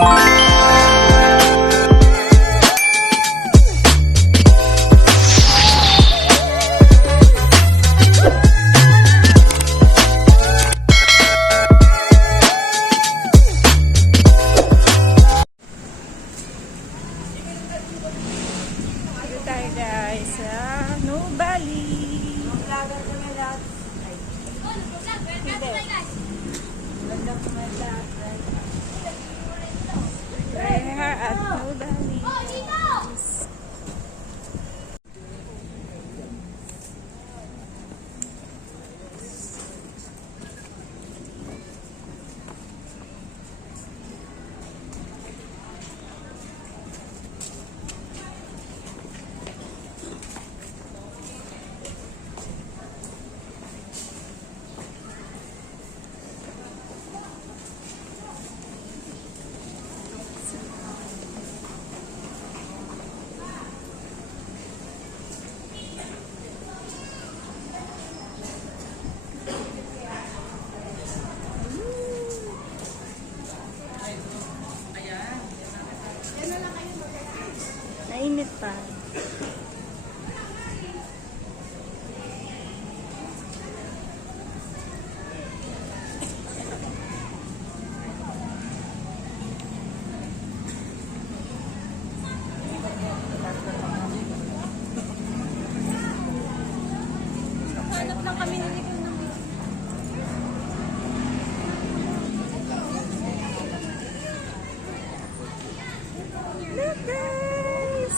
Dito tayo guys sa Nubali. Kaya at Nubali. Nainit pa. Look guys! Ayan po yung mga fish.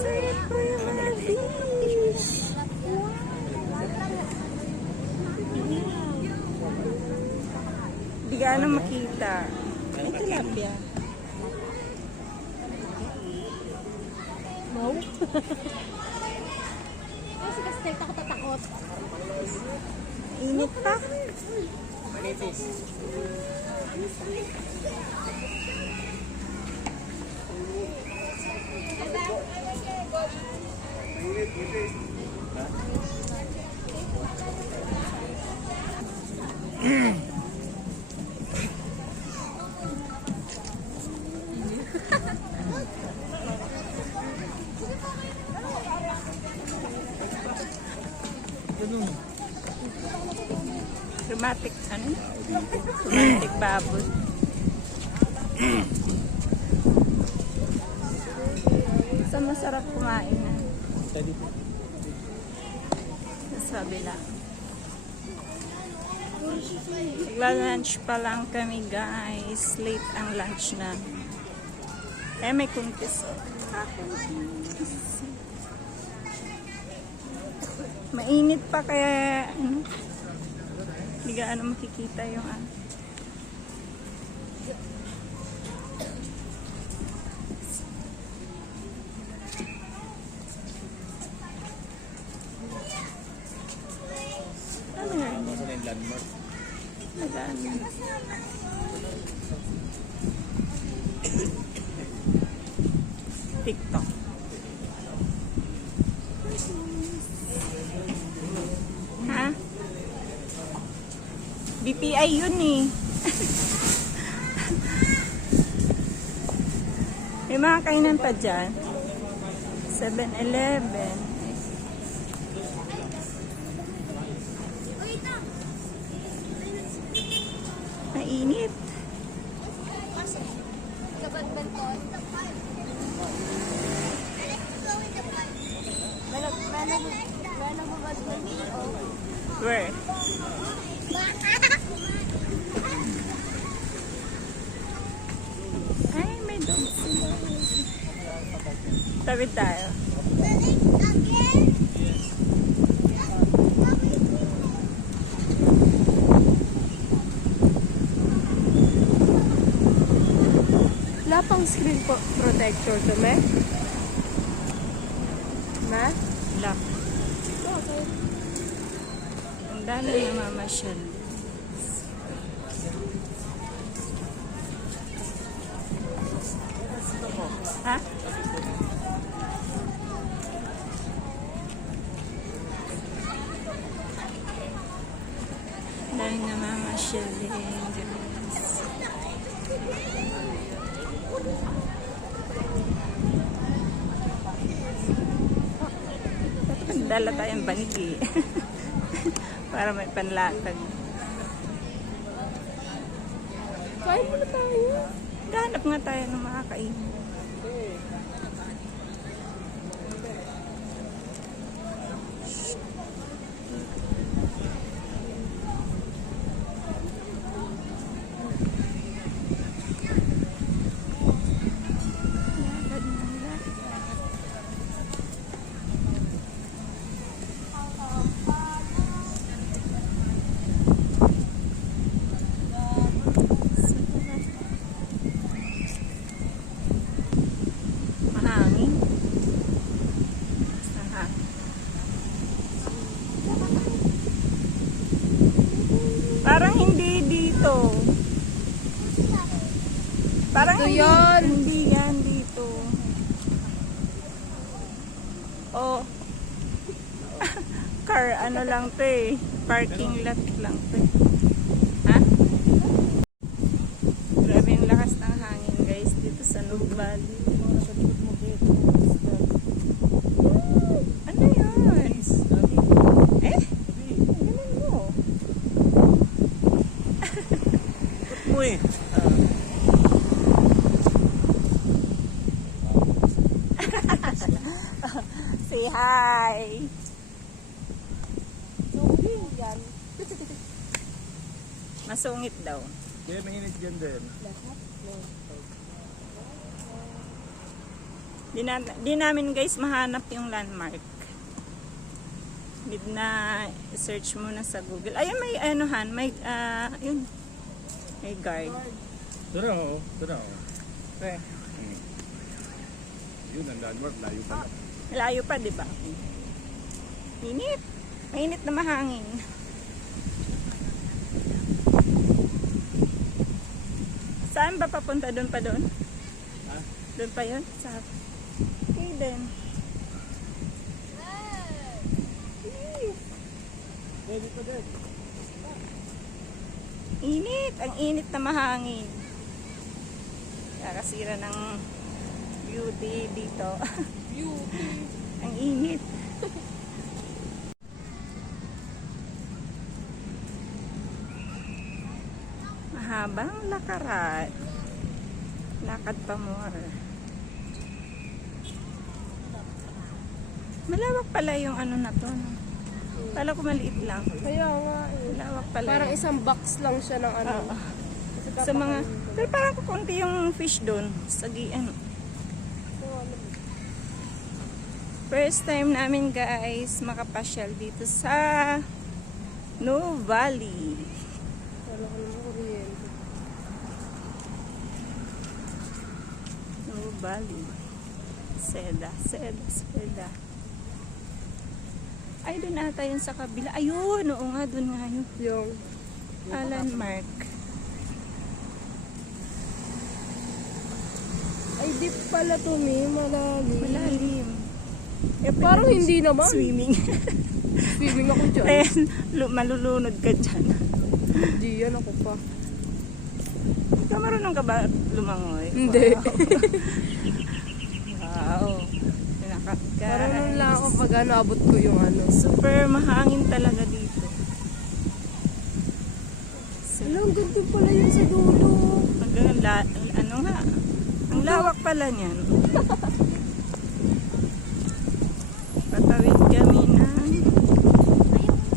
Hindi gaano makita. May tilapia. Wow. Kasi kasi takot na takot. Init pa. Dramatic, ano? Dramatic baboy. Sa masarap kumain na. Sa kabila. Nagla-lunch pa lang kami guys. Late ang lunch na. Eh, may kuntis. Ah, kuntis. Mainit pa kaya ano, hindi gaano makikita yung. Ano yan? Madami. TikTok. Ha? BPI yun eh. May mga kainan pa dyan. 7-Eleven. Mainit. Kabadbanton. Meron, Where? Ay, may dog sila. Tawid tayo. Wala pang screen po protector to, me? Ma? Lock. Okay. Ang dami na mamasyal. Ha? Dahil namamasyal din. Dala tayong banigi. Para may panlatag. Kain muna tayo. Ganap nga tayo ng makakain. Lakad ng lakad. Mahangin. Basta hangin. Parang hindi dito. Parang Dito hindi, yan. hindi yan dito. Oh. Car, ano lang to eh. Parking lot lang to. Ha? Grabe yung lakas ng hangin guys dito sa Nub Valley. Ano yun? Eh? Ganun mo. mo eh. Say hi! Yan. Masungit daw. Kaya mainit dyan din. Di, na, di namin guys mahanap yung landmark. Need na search muna sa Google. Ayun may ano han, may ah, yun. May guard. Na ako. Na ako. Where? Yun, ang landmark. Layo pa lang. Layo pa, di ba? Init. Mainit na mahangin. Saan ba papunta? Doon pa doon? Ha? Doon pa yun? Sa... Okay then. Init. Ang init na mahangin. Kakasira ng beauty dito. Beauty. Ang init. Mahabang lakarat. Lakad pa more. Malawak pala yung ano na to. No? Kala ko maliit lang. Kaya nga eh. Malawak pala. Parang yun. isang box lang siya ng ano. Oo. Kasi sa mga... Pero parang kukunti yung fish doon. Sa gi-. So, ano, First time namin guys makapasyal dito sa No Valley. Wala ko naman kuryente. No Valley. Seda, seda, seda. Ay, doon ata yun sa kabila. Ayun, oo nga, doon nga yun. Yung Alan Mark. Ay, deep pala to, me. Malalim. Malalim. Eh, Parang hindi naman. Swimming. Swimming ako dyan. Ayan, lu- malulunod ka dyan. Hindi yan ako pa. Ikaw marunong ka ba lumangoy? Hindi. Wow. wow. Pinakat ka. Parang lang ako pag ano, abot ko yung ano. Super mahangin talaga dito. Alam, ganda pala yun sa dulo. la, ano nga, ang lawak pala niyan. Patawid kami ng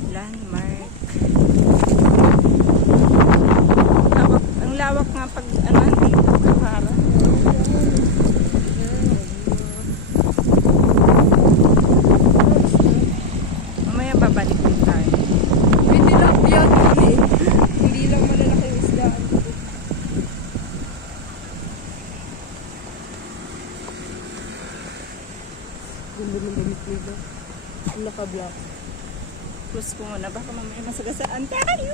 landmark. Lawak, ang lawak nga pag ano dito kapara. Mamaya babalik din tayo. Hindi lang yan yun eh. Hindi lang malalaki yung isda. Ganda ng damit nila. Ang naka-black. Cruise ko muna. Baka mamaya masagasaan tayo.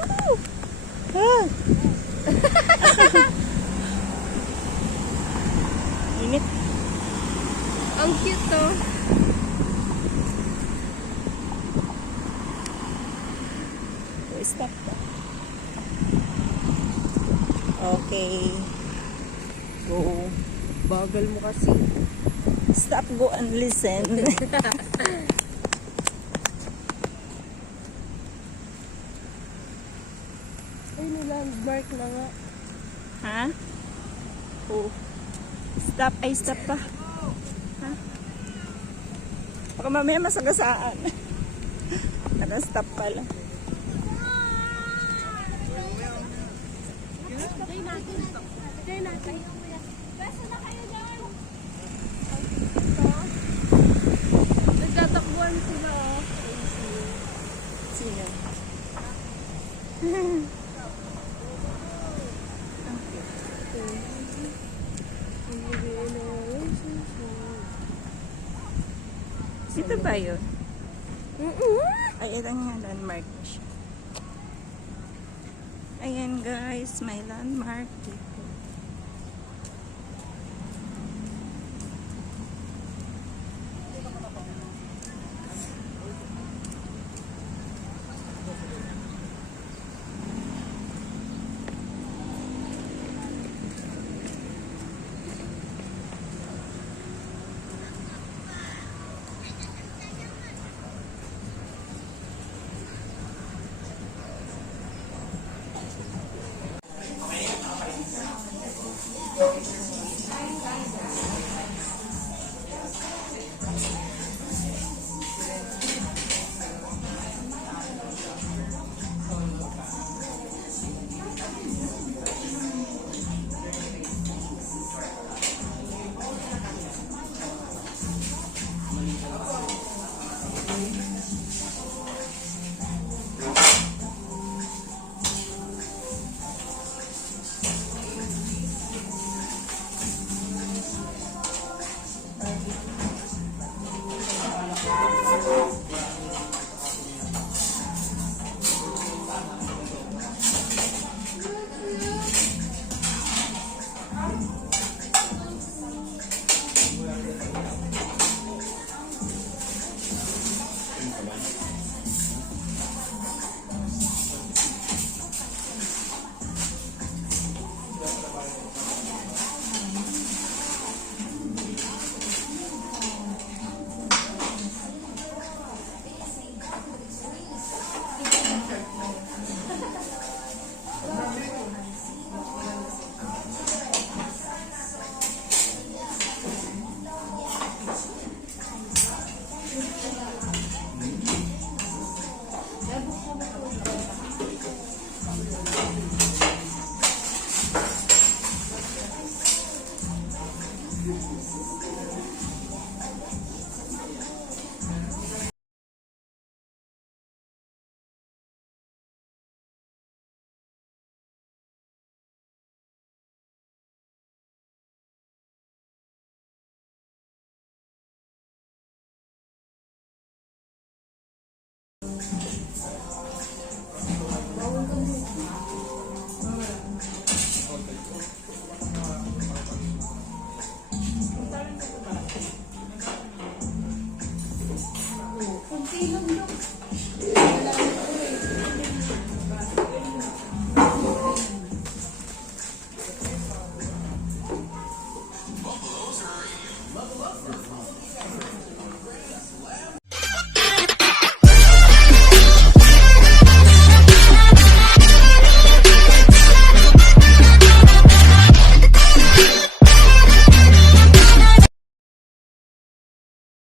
Ah. Init. Ang cute to. Oh, Stop ka. Okay. Go. Bagal mo kasi. Stop, go and listen. landmark na nga. Ha? Oo. Stop. Ay, stop pa. Ha? Baka mamaya masagasaan. Naka-stop pala. Nagtatakbuhan sila oh. Sino? Dito ba yun? Ay, ito nga landmark na siya. Ayan guys, may landmark dito.